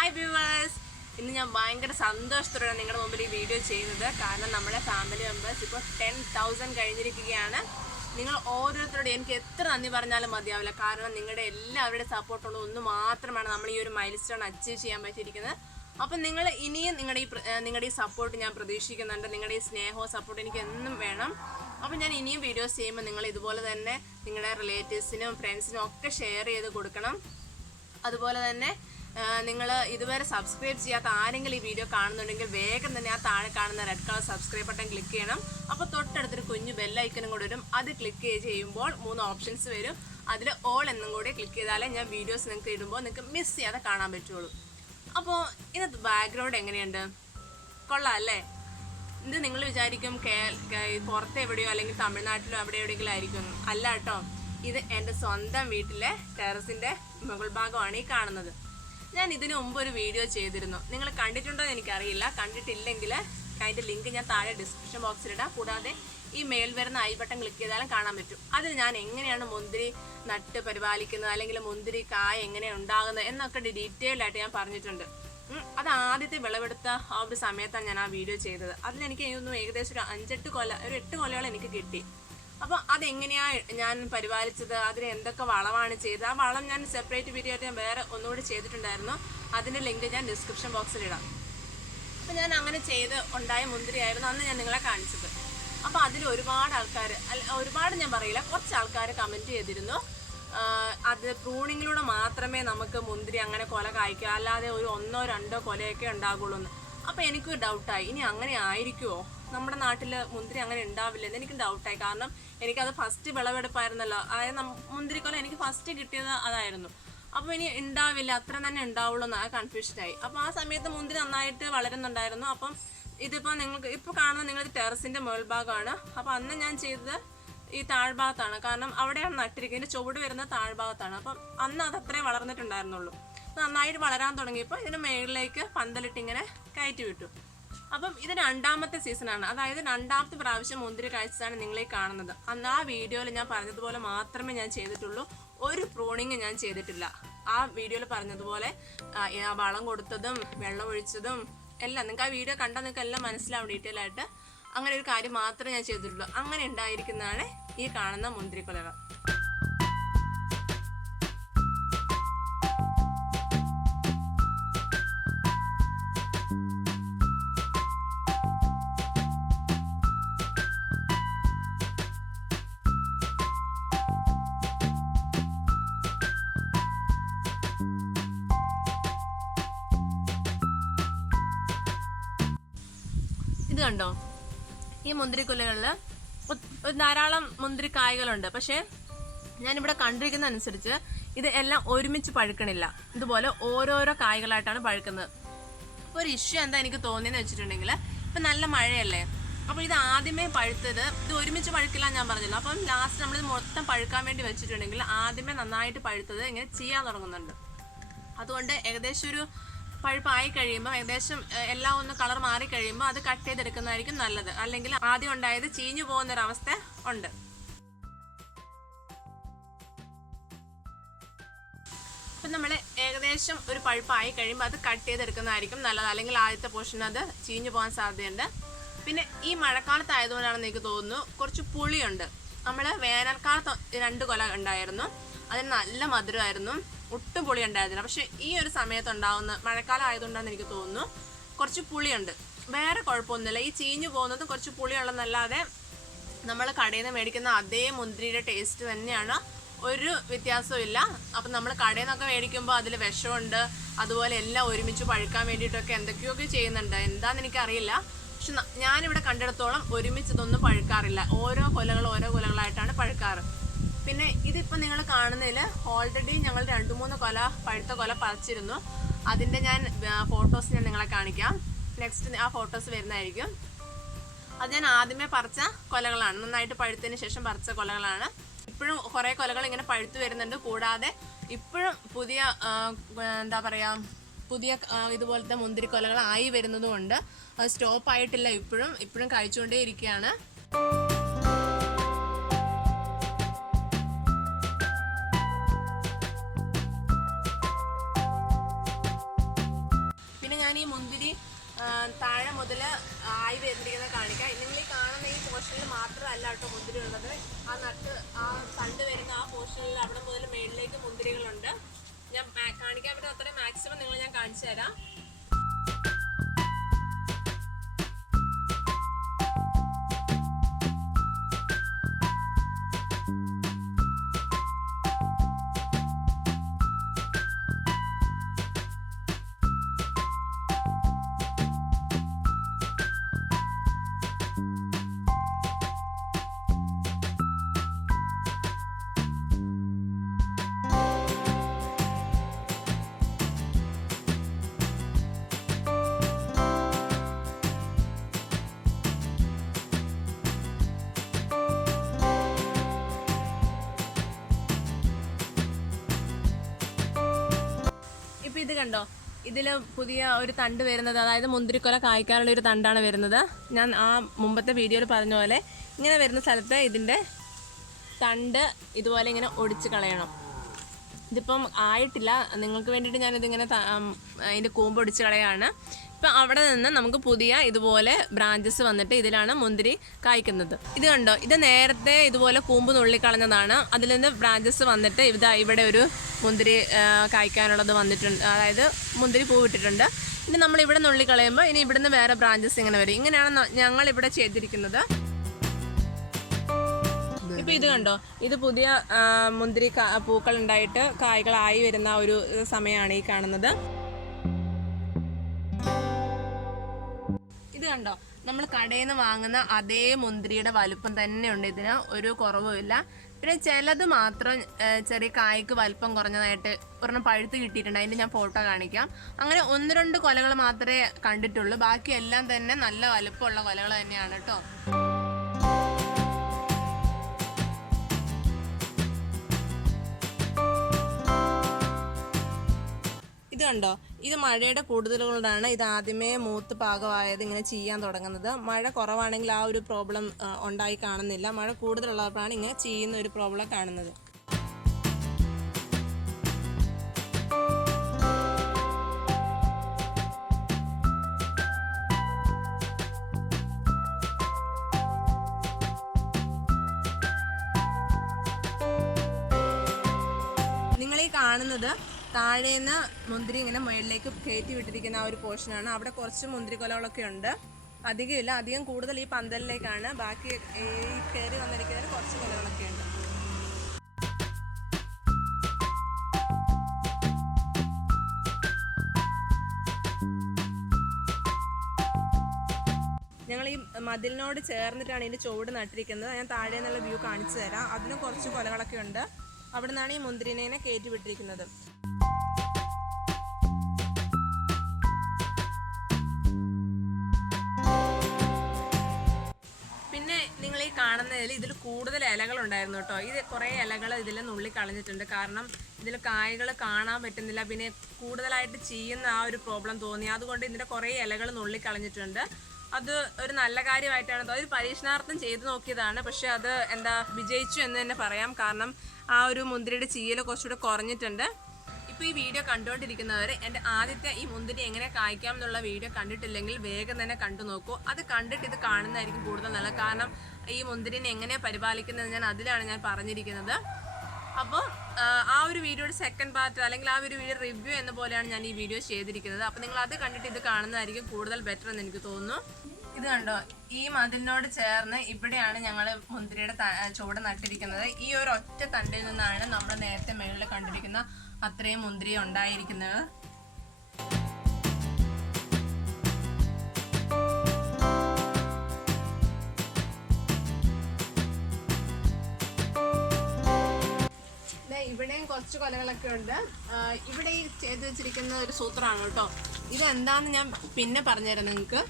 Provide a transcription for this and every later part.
Hi viewers, ഇന്ന് ഞാൻ ഭയങ്കര സന്തോഷത്തോടെ നിങ്ങളുടെ മുമ്പിൽ ഈ വീഡിയോ ചെയ്യുന്നത്. കാരണം നമ്മുടെ ഫാമിലി മെമ്പേഴ്സ് ഇപ്പോൾ 10,000 കഴിഞ്ഞിരിക്കുകയാണ്. നിങ്ങൾ ഓരോരുത്തരോടും എനിക്ക് എത്ര നന്ദി പറഞ്ഞാലും മതിയാവില്ല. കാരണം നിങ്ങളുടെ എല്ലാവരുടെ സപ്പോർട്ടുള്ള ഒന്ന് മാത്രമാണ് നമ്മൾ ഈ ഒരു മൈൽ സ്റ്റോൺ അച്ചീവ് ചെയ്യാൻ പറ്റിയിരിക്കുന്നത്. അപ്പം നിങ്ങൾ ഇനിയും നിങ്ങളുടെ ഈ സപ്പോർട്ട് ഞാൻ പ്രതീക്ഷിക്കുന്നുണ്ട്. നിങ്ങളുടെ ഈ സ്നേഹവും സപ്പോർട്ടും എനിക്ക് എന്നും വേണം. അപ്പം ഞാൻ ഇനിയും വീഡിയോസ് ചെയ്യുമ്പോൾ നിങ്ങൾ ഇതുപോലെ തന്നെ നിങ്ങളുടെ റിലേറ്റീവ്സിനും ഫ്രണ്ട്സിനും ഒക്കെ ഷെയർ ചെയ്ത് കൊടുക്കണം. അതുപോലെ തന്നെ നിങ്ങൾ ഇതുവരെ സബ്സ്ക്രൈബ് ചെയ്യാത്ത ആരെങ്കിലും ഈ വീഡിയോ കാണുന്നുണ്ടെങ്കിൽ വേഗം തന്നെ ആ താഴെ കാണുന്ന red colour subscribe button click ചെയ്യണം. അപ്പോൾ തൊട്ടടുത്തൊരു കുഞ്ഞു ബെല്ലൈക്കനും കൂടെ വരും. അത് ക്ലിക്ക് ചെയ്യുമ്പോൾ 3 ഓപ്ഷൻസ് വരും. അതിൽ ഓൾ എന്നും കൂടി ക്ലിക്ക് ചെയ്താലേ ഞാൻ വീഡിയോസ് നിങ്ങൾക്ക് ഇടുമ്പോൾ നിങ്ങൾക്ക് മിസ് ചെയ്യാതെ കാണാൻ പറ്റുള്ളൂ. അപ്പോൾ ഇതിനകത്ത് ബാക്ക്ഗ്രൗണ്ട് എങ്ങനെയുണ്ട്? കൊള്ളാം അല്ലേ? ഇത് നിങ്ങൾ വിചാരിക്കും പുറത്ത് എവിടെയോ അല്ലെങ്കിൽ തമിഴ്നാട്ടിലോ എവിടെയെങ്കിലും ആയിരിക്കും. അല്ല കേട്ടോ, ഇത് എൻ്റെ സ്വന്തം വീട്ടിലെ ടെറസിൻ്റെ മുകൾ ഭാഗമാണ് ഈ കാണുന്നത്. ഞാൻ ഇതിനു മുമ്പ് ഒരു വീഡിയോ ചെയ്തിരുന്നു. നിങ്ങൾ കണ്ടിട്ടുണ്ടോ എന്ന് എനിക്കറിയില്ല. കണ്ടിട്ടില്ലെങ്കിൽ അതിൻ്റെ ലിങ്ക് ഞാൻ താഴെ ഡിസ്ക്രിപ്ഷൻ ബോക്സിലിടാം. കൂടാതെ ഈ മേൽ വരുന്ന ഐ ബട്ടൺ ക്ലിക്ക് ചെയ്താലും കാണാൻ പറ്റും. അതിൽ ഞാൻ എങ്ങനെയാണ് മുന്തിരി നട്ട് പരിപാലിക്കുന്നത്, അല്ലെങ്കിൽ മുന്തിരി കായ എങ്ങനെയാണ് ഉണ്ടാകുന്നത് എന്നൊക്കെ ഡീറ്റെയിൽഡ് ആയിട്ട് ഞാൻ പറഞ്ഞിട്ടുണ്ട്. അത് ആദ്യത്തെ വിളവെടുത്ത ആ ഒരു സമയത്താണ് ഞാൻ ആ വീഡിയോ ചെയ്തത്. അതിലെനിക്ക് ഏകദേശം ഒരു 8 കൊലകൾ എനിക്ക് കിട്ടി. അപ്പോൾ അതെങ്ങനെയാണ് ഞാൻ പരിപാലിച്ചത്, അതിന് എന്തൊക്കെ വളമാണ് ചെയ്തത്, ആ വളം ഞാൻ സെപ്പറേറ്റ് വീഡിയോ ആയിട്ട് ഞാൻ വേറെ ഒന്നുകൂടി ചെയ്തിട്ടുണ്ടായിരുന്നു. അതിൻ്റെ ലിങ്ക് ഞാൻ ഡിസ്ക്രിപ്ഷൻ ബോക്സിലിടാം. അപ്പോൾ ഞാൻ അങ്ങനെ ചെയ്ത് ഉണ്ടായ മുന്തിരിയായിരുന്നു അന്ന് ഞാൻ നിങ്ങളെ കാണിച്ചത്. അപ്പോൾ അതിൽ ഒരുപാട് ആൾക്കാർ, ഒരുപാട് ഞാൻ പറയില്ല, കുറച്ച് ആൾക്കാർ കമൻറ്റ് ചെയ്തിരുന്നു അത് പ്രൂണിങ്ങിലൂടെ മാത്രമേ നമുക്ക് മുന്തിരി അങ്ങനെ കൊല കായ്ക്കുക, അല്ലാതെ ഒരു 1-2 കൊലയൊക്കെ ഉണ്ടാകുള്ളൂ എന്ന്. അപ്പോൾ എനിക്കൊരു ഡൗട്ടായി, ഇനി അങ്ങനെ ആയിരിക്കുമോ? നമ്മുടെ നാട്ടിൽ മുന്തിരി അങ്ങനെ ഉണ്ടാവില്ലെന്ന് എനിക്ക് ഡൗട്ടായി. കാരണം എനിക്കത് ഫസ്റ്റ് വിളവെടുപ്പായിരുന്നല്ലോ. അതായത് മുന്തിരിക്കൊല എനിക്ക് ഫസ്റ്റ് കിട്ടിയത് അതായിരുന്നു. അപ്പോൾ ഇനി ഉണ്ടാവില്ല, അത്ര തന്നെ ഉണ്ടാവുള്ളൂ എന്ന് കൺഫ്യൂഷനായി. അപ്പോൾ ആ സമയത്ത് മുന്തിരി നന്നായിട്ട് വളരുന്നുണ്ടായിരുന്നു. അപ്പം ഇതിപ്പോൾ നിങ്ങൾക്ക് ഇപ്പോൾ കാണുന്നത് നിങ്ങളുടെ ടെറസിൻ്റെ മേൽഭാഗമാണ്. അപ്പോൾ അന്ന് ഞാൻ ചെയ്തത് ഈ താഴ്ഭാഗത്താണ്. കാരണം അവിടെയാണ് നട്ടിരിക്കുന്നത്. ഇതിൻ്റെ ചുവട് വരുന്നത് താഴ്ഭാഗത്താണ്. അപ്പം അന്ന് അത് അത്രയും വളർന്നിട്ടുണ്ടായിരുന്നുള്ളൂ. നന്നായിട്ട് വളരാൻ തുടങ്ങിയപ്പോൾ ഇതിന് മേളിലേക്ക് പന്തലിട്ട് ഇങ്ങനെ കയറ്റി വിട്ടു. അപ്പം ഇത് 2ാമത്തെ സീസണാണ്. അതായത് 2ാമത്തെ പ്രാവശ്യം മുന്തിരി കാഴ്ചയാണ് നിങ്ങളീ കാണുന്നത്. അന്ന് ആ വീഡിയോയിൽ ഞാൻ പറഞ്ഞതുപോലെ മാത്രമേ ഞാൻ ചെയ്തിട്ടുള്ളൂ. ഒരു പ്രൂണിങ് ഞാൻ ചെയ്തിട്ടില്ല. ആ വീഡിയോയിൽ പറഞ്ഞതുപോലെ വളം കൊടുത്തതും വെള്ളം ഒഴിച്ചതും എല്ലാം നിങ്ങൾക്ക് ആ വീഡിയോ കണ്ടാൽ നിങ്ങൾക്ക് എല്ലാം മനസ്സിലാവും ഡീറ്റെയിൽ ആയിട്ട്. അങ്ങനെ ഒരു കാര്യം മാത്രമേ ഞാൻ ചെയ്തിട്ടുള്ളൂ. അങ്ങനെ ഉണ്ടായിരിക്കുന്നതാണ് ഈ കാണുന്ന മുന്തിരിക്കൊലകൾ. ഇത് കണ്ടോ, ഈ മുന്തിരിക്കൊലകളിൽ ധാരാളം മുന്തിരിക്കായകളുണ്ട്. പക്ഷേ ഞാനിവിടെ കണ്ടിരിക്കുന്ന അനുസരിച്ച് ഇത് എല്ലാം ഒരുമിച്ച് പഴുക്കണില്ല. ഇതുപോലെ ഓരോരോ കായ്കളായിട്ടാണ് പഴുക്കുന്നത്. അപ്പോൾ ഒരു ഇഷ്യൂ എന്താ എനിക്ക് തോന്നിയെന്ന് വെച്ചിട്ടുണ്ടെങ്കിൽ, ഇപ്പം നല്ല മഴയല്ലേ, അപ്പോൾ ഇത് ആദ്യമേ പഴുത്തത് ഇത് ഒരുമിച്ച് പഴുക്കില്ല ഞാൻ പറഞ്ഞല്ലോ. അപ്പം ലാസ്റ്റ് നമ്മളിത് മൊത്തം പഴുക്കാൻ വേണ്ടി വെച്ചിട്ടുണ്ടെങ്കിൽ ആദ്യമേ നന്നായിട്ട് പഴുത്തത് ഇങ്ങനെ ചെയ്യാൻ തുടങ്ങുന്നുണ്ട്. അതുകൊണ്ട് ഏകദേശം ഒരു പഴുപ്പായി കഴിയുമ്പോൾ, ഏകദേശം എല്ലാം ഒന്ന് കളർ മാറി കഴിയുമ്പോൾ അത് കട്ട് ചെയ്തെടുക്കുന്നതായിരിക്കും നല്ലത്. അല്ലെങ്കിൽ ആദ്യം ഉണ്ടായത് ചീഞ്ഞു പോകുന്നൊരവസ്ഥ ഉണ്ട്. അപ്പം നമ്മൾ ഏകദേശം ഒരു പഴുപ്പായി കഴിയുമ്പോൾ അത് കട്ട് ചെയ്തെടുക്കുന്നതായിരിക്കും നല്ലത്. അല്ലെങ്കിൽ ആദ്യത്തെ പോർഷൻ അത് ചീഞ്ഞു പോകാൻ സാധ്യതയുണ്ട്. പിന്നെ ഈ മഴക്കാലത്തായതുകൊണ്ടാണെന്ന് എനിക്ക് തോന്നുന്നു കുറച്ച് പുളിയുണ്ട്. നമ്മൾ വേനൽക്കാലത്ത് 2 കൊല ഉണ്ടായിരുന്നു. അതിന് നല്ല മധുരമായിരുന്നു, ഒട്ടും പുളി ഉണ്ടായിരുന്നില്ല. പക്ഷെ ഈ ഒരു സമയത്ത് ഉണ്ടാവുന്ന മഴക്കാലം ആയതുകൊണ്ടാണെന്ന് എനിക്ക് തോന്നുന്നു കുറച്ച് പുളിയുണ്ട്. വേറെ കുഴപ്പമൊന്നുമില്ല. ഈ ചീഞ്ഞു പോകുന്നത് കുറച്ച് പുളിയുള്ളതെന്നല്ലാതെ നമ്മൾ കടയിൽ നിന്ന് മേടിക്കുന്ന അതേ മുന്തിരിയുടെ ടേസ്റ്റ് തന്നെയാണ്, ഒരു വ്യത്യാസവും ഇല്ല. അപ്പം നമ്മൾ കടയിൽ നിന്നൊക്കെ മേടിക്കുമ്പോൾ അതിൽ വിഷമുണ്ട്, അതുപോലെ എല്ലാം ഒരുമിച്ച് പഴുക്കാൻ വേണ്ടിയിട്ടൊക്കെ എന്തൊക്കെയൊക്കെ ചെയ്യുന്നുണ്ട്. എന്താണെന്ന് എനിക്കറിയില്ല. പക്ഷെ ഞാനിവിടെ കണ്ടിടത്തോളം ഒരുമിച്ച് ഇതൊന്നും പഴുക്കാറില്ല. ഓരോ കൊലകളായിട്ടാണ് പഴുക്കാറ്. പിന്നെ ഇതിപ്പോൾ നിങ്ങൾ കാണുന്നതിൽ ഓൾറെഡി ഞങ്ങൾ 2-3 പഴുത്ത കൊല പറിച്ചിരുന്നു. അതിൻ്റെ ഞാൻ ഫോട്ടോസ് ഞാൻ നിങ്ങളെ കാണിക്കാം. നെക്സ്റ്റ് ആ ഫോട്ടോസ് വരുന്നതായിരിക്കും. അത് ഞാൻ ആദ്യമേ പറിച്ച കൊലകളാണ്, നന്നായിട്ട് പഴുത്തതിന് ശേഷം പറിച്ച കൊലകളാണ്. ഇപ്പോഴും കുറേ കൊലകൾ ഇങ്ങനെ പഴുത്തു വരുന്നുണ്ട്. കൂടാതെ ഇപ്പോഴും പുതിയ ഇതുപോലത്തെ മുന്തിരിക്കൊലകൾ ആയി വരുന്നതുകൊണ്ട് അത് സ്റ്റോപ്പായിട്ടില്ല. ഇപ്പോഴും കഴിച്ചുകൊണ്ടേ ഇരിക്കുകയാണ്. ഞാൻ ഈ മുന്തിരി താഴെ മുതൽ ആയി വരുന്നിരിക്കുന്നത് കാണിക്കാം. നിങ്ങൾ ഈ കാണുന്ന ഈ പോർഷനിൽ മാത്രമല്ല കേട്ടോ മുന്തിരി ഉള്ളത്. ആ തണ്ട് വരുന്ന ആ പോർഷനിൽ അവിടെ മുതൽ മേളിലേക്ക് മുന്തിരികളുണ്ട്. ഞാൻ കാണിക്കാൻ പറ്റുന്ന അത്രയും മാക്സിമം ഞാൻ കാണിച്ചു തരാം. ഇപ്പം ഇത് കണ്ടോ, ഇതിൽ പുതിയ ഒരു തണ്ട് വരുന്നത്, അതായത് മുന്തിരിക്കൊല കായ്ക്കാനുള്ള ഒരു തണ്ടാണ് വരുന്നത്. ഞാൻ ആ മുമ്പത്തെ വീഡിയോയിൽ പറഞ്ഞ പോലെ ഇങ്ങനെ വരുന്ന സ്ഥലത്ത് ഇതിൻ്റെ തണ്ട് ഇതുപോലെ ഇങ്ങനെ ഒടിച്ച് കളയണം. ഇതിപ്പം ആയിട്ടില്ല, നിങ്ങൾക്ക് വേണ്ടിയിട്ട് ഞാനിതിങ്ങനെ അതിൻ്റെ കൂമ്പ് ഒടിച്ച് കളയാണ്. ഇപ്പം അവിടെ നിന്ന് നമുക്ക് പുതിയ ഇതുപോലെ ബ്രാഞ്ചസ് വന്നിട്ട് ഇതിലാണ് മുന്തിരി കായ്ക്കുന്നത്. ഇത് കണ്ടോ, ഇത് നേരത്തെ ഇതുപോലെ കൂമ്പ് നുള്ളിക്കളഞ്ഞതാണ്. അതിൽ നിന്ന് ബ്രാഞ്ചസ് വന്നിട്ട് ഇവിടെ ഒരു മുന്തിരി കായ്ക്കാനുള്ളത് വന്നിട്ടുണ്ട്, അതായത് മുന്തിരി പൂവിട്ടിട്ടുണ്ട്. ഇനി നമ്മളിവിടെ നുള്ളിക്കളയുമ്പോൾ ഇനി ഇവിടുന്ന് വേറെ ബ്രാഞ്ചസ് ഇങ്ങനെ വരും. ഇങ്ങനെയാണ് ഞങ്ങളിവിടെ ചെയ്തിരിക്കുന്നത്. ഇപ്പം ഇത് കണ്ടോ, ഇത് പുതിയ മുന്തിരി പൂക്കൾ ഉണ്ടായിട്ട് കായ്കളായി വരുന്ന ഒരു സമയമാണ് ഈ കാണുന്നത്. ഇത് കണ്ടോ, നമ്മൾ കടയിൽ നിന്ന് വാങ്ങുന്ന അതേ മുന്തിരിയുടെ വലുപ്പം തന്നെയുണ്ട്, ഇതിന് ഒരു കുറവുമില്ല. പിന്നെ ചിലത് മാത്രം ചെറിയ കായ്ക്ക് വലുപ്പം കുറഞ്ഞതായിട്ട് ഒരെണ്ണം പഴുത്ത് കിട്ടിയിട്ടുണ്ട്, അതിൻ്റെ ഞാൻ ഫോട്ടോ കാണിക്കാം. അങ്ങനെ 1-2 കൊലകൾ മാത്രമേ കണ്ടിട്ടുള്ളൂ, ബാക്കി എല്ലാം തന്നെ നല്ല വലുപ്പമുള്ള കൊലകൾ തന്നെയാണ് കേട്ടോ. ഇത് കണ്ടോ, ഇത് മഴയുടെ കൂടുതലുകൊണ്ടാണ് ഇത് ആദ്യമേ മൂത്ത് പാകമായത് ഇങ്ങനെ ചെയ്യാൻ തുടങ്ങുന്നത്. മഴ കുറവാണെങ്കിൽ ആ ഒരു പ്രോബ്ലം ഉണ്ടായി കാണുന്നില്ല. മഴ കൂടുതലുള്ളപ്പോഴാണ് ഇങ്ങനെ ചെയ്യുന്ന ഒരു പ്രോബ്ലം കാണുന്നത്. നിങ്ങൾ ഈ കാണുന്നത് താഴേന്ന് മുന്തിരി ഇങ്ങനെ മുകളിലേക്ക് കയറ്റി വിട്ടിരിക്കുന്ന ആ ഒരു പോർഷനാണ്. അവിടെ കുറച്ച് മുന്തിരിക്കൊലകളൊക്കെ ഉണ്ട്, അധികമില്ല. അധികം കൂടുതൽ ഈ പന്തലിലേക്കാണ്. ബാക്കി ഈ കയറി വന്നിരിക്കുന്നതിൽ കുറച്ച് കൊലകളൊക്കെ ഉണ്ട്. ഞങ്ങൾ ഈ മതിലിനോട് ചേർന്നിട്ടാണ് ഇതിൻ്റെ ചുവട് നട്ടിരിക്കുന്നത്. ഞാൻ താഴെ നിന്നുള്ള വ്യൂ കാണിച്ചു തരാം. അതിനും കുറച്ച് കൊലകളൊക്കെ ഉണ്ട്. അവിടെ നിന്നാണ് ഈ മുന്തിരിനെ കയറ്റി വിട്ടിരിക്കുന്നത്. പിന്നെ നിങ്ങൾ ഈ കാണുന്നതിൽ ഇതിൽ കൂടുതൽ ഇലകളുണ്ടായിരുന്നു കേട്ടോ. ഇത് കുറേ ഇലകൾ ഇതിൽ നുള്ളി കളഞ്ഞിട്ടുണ്ട്, കാരണം ഇതിൽ കായ്കൾ കാണാൻ പറ്റുന്നില്ല. പിന്നെ കൂടുതലായിട്ട് ചെയ്യുന്ന ആ ഒരു പ്രോബ്ലം തോന്നി, അതുകൊണ്ട് ഇതിൻ്റെ കുറേ ഇലകൾ നുള്ളി കളഞ്ഞിട്ടുണ്ട്. അത് ഒരു നല്ല കാര്യമായിട്ടാണ്, അതൊരു പരീക്ഷണാർത്ഥം ചെയ്തു നോക്കിയതാണ്. പക്ഷെ അത് വിജയിച്ചു എന്ന് തന്നെ പറയാം, കാരണം ആ ഒരു മുന്തിരിയുടെ ചീയൽ കുറച്ചുകൂടെ കുറഞ്ഞിട്ടുണ്ട്. ഇപ്പോൾ ഈ വീഡിയോ കണ്ടുകൊണ്ടിരിക്കുന്നവർ എൻ്റെ ആദ്യത്തെ ഈ മുന്തിരി എങ്ങനെ കായ്ക്കാം എന്നുള്ള വീഡിയോ കണ്ടിട്ടില്ലെങ്കിൽ വേഗം തന്നെ കണ്ടു നോക്കൂ. അത് കണ്ടിട്ട് ഇത് കാണുന്നതായിരിക്കും കൂടുതൽ നല്ലത്, കാരണം ഈ മുന്തിരിനെ എങ്ങനെ പരിപാലിക്കുന്നത് അതിലാണ് ഞാൻ പറഞ്ഞിരിക്കുന്നത്. അപ്പോൾ ആ ഒരു വീഡിയോയുടെ സെക്കൻഡ് പാർട്ട് അല്ലെങ്കിൽ ആ ഒരു വീഡിയോ റിവ്യൂ എന്ന പോലെയാണ് ഞാൻ ഈ വീഡിയോ ചെയ്തിരിക്കുന്നത്. അപ്പോൾ നിങ്ങൾ അത് കണ്ടിട്ട് ഇത് കാണുന്നതായിരിക്കും കൂടുതൽ ബെറ്റർ എന്ന് എനിക്ക് തോന്നുന്നു. ഇത് കണ്ടോ, ഈ മതിലിനോട് ചേർന്ന് ഇവിടെയാണ് ഞങ്ങൾ മുന്തിരിയുടെ ചുവട് നട്ടിരിക്കുന്നത്. ഈ ഒരു ഒറ്റ തണ്ടിൽ നിന്നാണ് നമ്മൾ നേരത്തെ മേളിൽ കണ്ടിരിക്കുന്ന അത്രയും മുന്തിരി ഉണ്ടായിരിക്കുന്നത്. ഇവിടെയും കുറച്ച് കൊലകളൊക്കെ ഉണ്ട്. ഇവിടെ ഈ ചെയ്ത് വെച്ചിരിക്കുന്ന ഒരു സൂത്രമാണ് കേട്ടോ. ഇതെന്താന്ന് ഞാൻ പിന്നെ പറഞ്ഞുതരാം നിങ്ങൾക്ക്.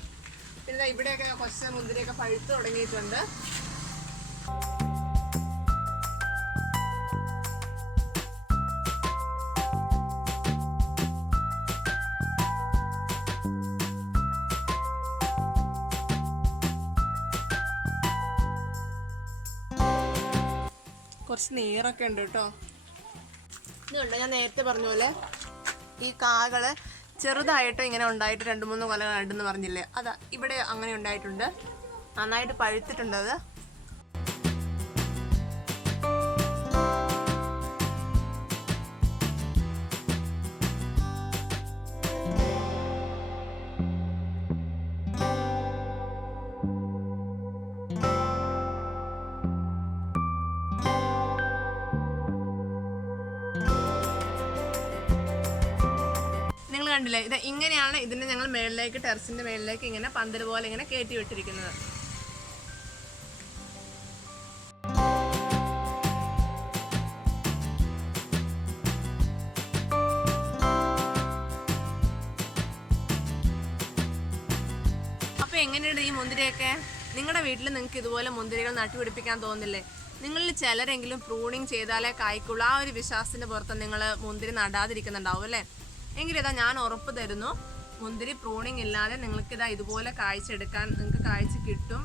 പിന്നെ ഇവിടെയൊക്കെ കുറച്ച് മുന്തിരിയൊക്കെ പഴുത്ത് തുടങ്ങിയിട്ടുണ്ട്. കുറച്ച് നീറൊക്കെ ഉണ്ട് കേട്ടോ. ഇതുണ്ട്, ഞാൻ നേരത്തെ പറഞ്ഞ പോലെ ഈ കാകള് ചെറുതായിട്ട് ഇങ്ങനെ ഉണ്ടായിട്ട് 2-3 കൊലകളുണ്ടെന്ന് പറഞ്ഞില്ലേ, അതാ ഇവിടെ അങ്ങനെ ഉണ്ടായിട്ടുണ്ട്. നന്നായിട്ട് പഴുത്തിട്ടുണ്ട് അത്. കണ്ടില്ലേ, ഇത് ഇങ്ങനെയാണ് ഇതിനെ ഞങ്ങൾ മേളിലേക്ക്, ടെറസിന്റെ മേളിലേക്ക് ഇങ്ങനെ പന്തൽ പോലെ ഇങ്ങനെ കയറ്റി വിട്ടിരിക്കുന്നത്. അപ്പൊ എങ്ങനെയുണ്ട് ഈ മുന്തിരിയൊക്കെ? നിങ്ങളുടെ വീട്ടിൽ നിങ്ങൾക്ക് ഇതുപോലെ മുന്തിരികൾ നട്ടുപിടിപ്പിക്കാൻ തോന്നില്ലേ? നിങ്ങളിൽ ചിലരെങ്കിലും പ്രൂണിങ് ചെയ്താലേ കായ്ക്കുള്ളൂ, ആ ഒരു വിശ്വാസത്തിന്റെ പുറത്ത് നിങ്ങൾ മുന്തിരി നടാതിരിക്കുന്നുണ്ടാവും അല്ലേ? എങ്കിലിതാ ഞാൻ ഉറപ്പ് തരുന്നു, മുന്തിരി പ്രൂണിങ് ഇല്ലാതെ നിങ്ങൾക്ക് ഇതാ ഇതുപോലെ കായ്ച്ചെടുക്കാൻ നിങ്ങൾക്ക് കായ്ച്ച് കിട്ടും.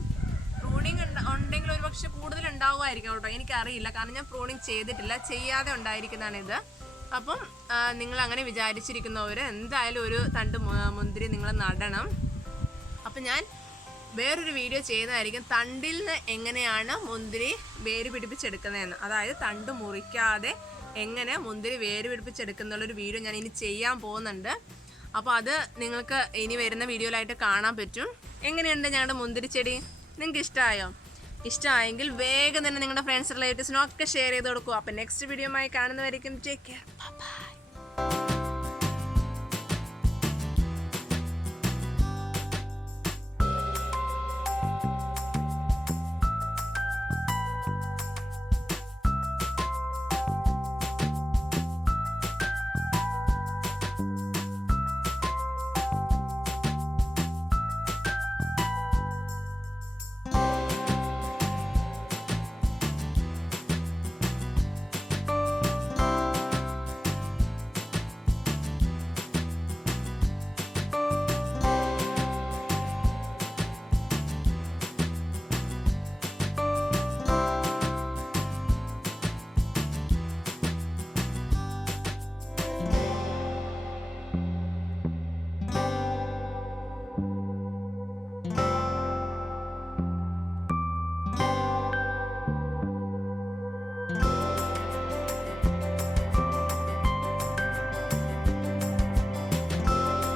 പ്രൂണിങ് ഉണ്ടെങ്കിൽ ഒരു പക്ഷെ കൂടുതൽ ഉണ്ടാവുമായിരിക്കും കേട്ടോ, എനിക്കറിയില്ല, കാരണം ഞാൻ പ്രൂണിങ് ചെയ്തിട്ടില്ല, ചെയ്യാതെ ഉണ്ടായിരിക്കുന്നതാണിത്. അപ്പം നിങ്ങൾ അങ്ങനെ വിചാരിച്ചിരിക്കുന്നവർ എന്തായാലും ഒരു തണ്ട് മുന്തിരി നിങ്ങൾ നടണം. അപ്പം ഞാൻ വേറൊരു വീഡിയോ ചെയ്യുന്നതായിരിക്കും, തണ്ടിൽ നിന്ന് എങ്ങനെയാണ് മുന്തിരി വേര് പിടിപ്പിച്ചെടുക്കുന്നതെന്ന്. അതായത് തണ്ട് മുറിക്കാതെ എങ്ങനെ മുന്തിരി വേര് പിടിപ്പിച്ചെടുക്കുന്നുള്ളൊരു വീഡിയോ ഞാൻ ഇനി ചെയ്യാൻ പോകുന്നുണ്ട്. അപ്പോൾ അത് നിങ്ങൾക്ക് ഇനി വരുന്ന വീഡിയോയിലായിട്ട് കാണാൻ പറ്റും. എങ്ങനെയുണ്ട് ഞങ്ങളുടെ മുന്തിരി ചെടി? നിങ്ങൾക്ക് ഇഷ്ടമായോ? ഇഷ്ടമായെങ്കിൽ വേഗം തന്നെ നിങ്ങളുടെ ഫ്രണ്ട്സ് റിലേറ്റീവ്സിനും ഒക്കെ ഷെയർ ചെയ്ത് കൊടുക്കുക. അപ്പോൾ നെക്സ്റ്റ് വീഡിയോയുമായി കാണുന്നവരേക്കും ടേക്ക് കെയർ, ബൈ.